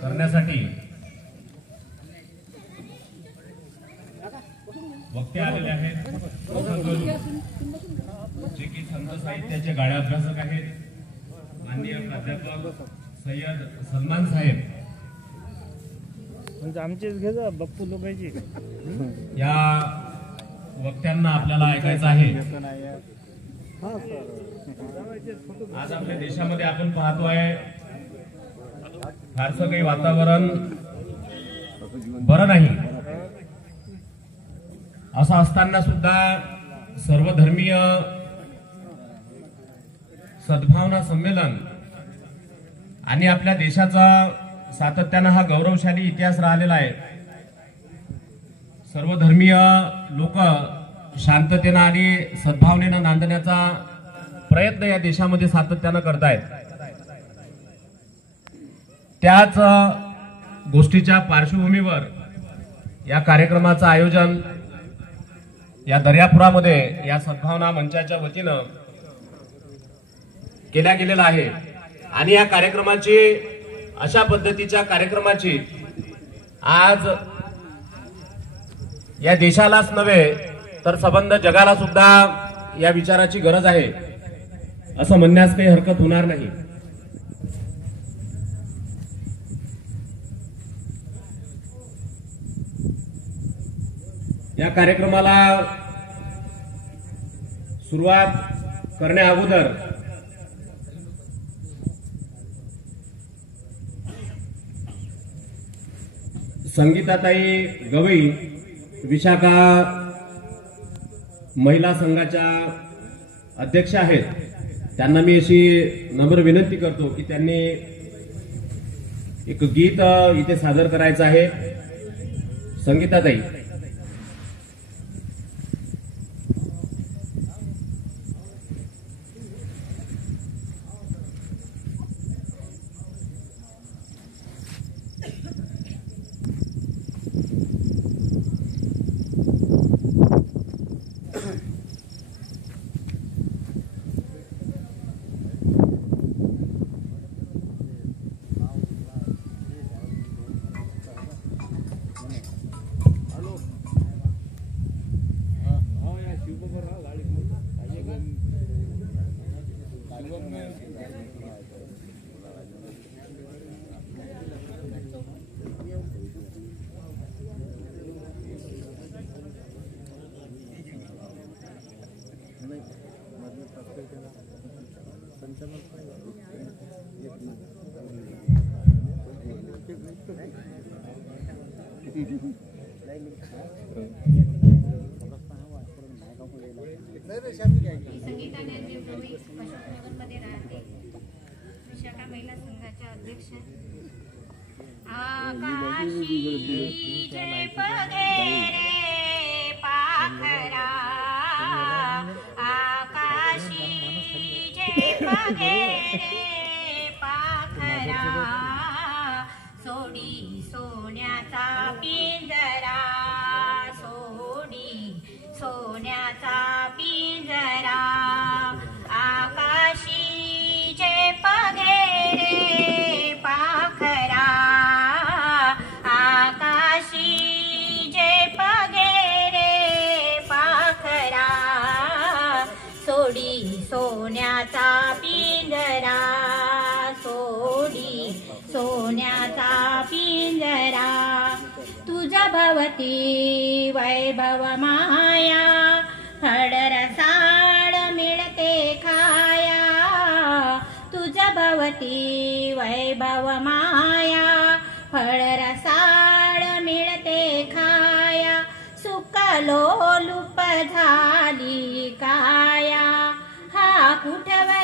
करण्यासाठी वक्ते आलेले आहेत, जे की संत साहित्याचे गाळे अभ्यासक आहेत, माननीय प्राध्यापक सय्यद सलमान साहेब. म्हणजे आमचेच घे जा बाप्पू लोकांची. या वक्त्यांना आपल्याला ऐकायचं आहे. आज आपल्या देशामध्ये आपण पाहतोय फारसं काही वातावरण बरं नाही. असं असताना सुद्धा सर्वधर्मीय सद्भावना संमेलन आणि आपल्या देशाचा सातत्यानं हा गौरवशाली इतिहास राहिलेला आहे. सर्वधर्मीय लोक शांततेनं आणि सद्भावनेनं नांदण्याचा प्रयत्न या देशामध्ये सातत्यानं करतायत. त्याच गोष्टीच्या पार्श्वभूमीवर या कार्यक्रमाचं आयोजन या दर्यापुरामध्ये या सद्भावना मंचाच्या वतीनं केल्या गेलेला आहे. आणि या कार्यक्रमाची, अशा पद्धतीच्या कार्यक्रमाची आज या देशालाच नव्हे तर संबंध जगाला सुद्धा या विचाराची गरज आहे, असं म्हणण्यास काही हरकत होणार नाही. या कार्यक्रमाला सुरुवात करण्या अगोदर संगीताताई गवई विशाखा महिला संघाच्या अध्यक्ष आहेत, त्यांना मी अशी नम्र विनंती करतो की त्यांनी एक गीत इथे सादर करायचं आहे. संगीताताई. मध्ये राहते, विशाखा महिला संघाच्या अध्यक्ष. आकाशी जय पगेरे पाखरा, आकाशी जय पगेरे पाखरा, सोडी सोन्याचा पिंजरा, सोडी सोन्याचा पिंजरा, आकाशी जय पगेरे पाखरा, आकाशी जय पगेरे पाखरा, सोडी सोन्याचा पिंजरा, सोडी सोन्याचा पिंजरा, तुझा भवती वैभव माया, फडरसाळ मिळते खाया, तुझा भवती वैभव माया, फळरसाळ मिळते खाया, सुकलो लुप झाली काया, हा कुठवर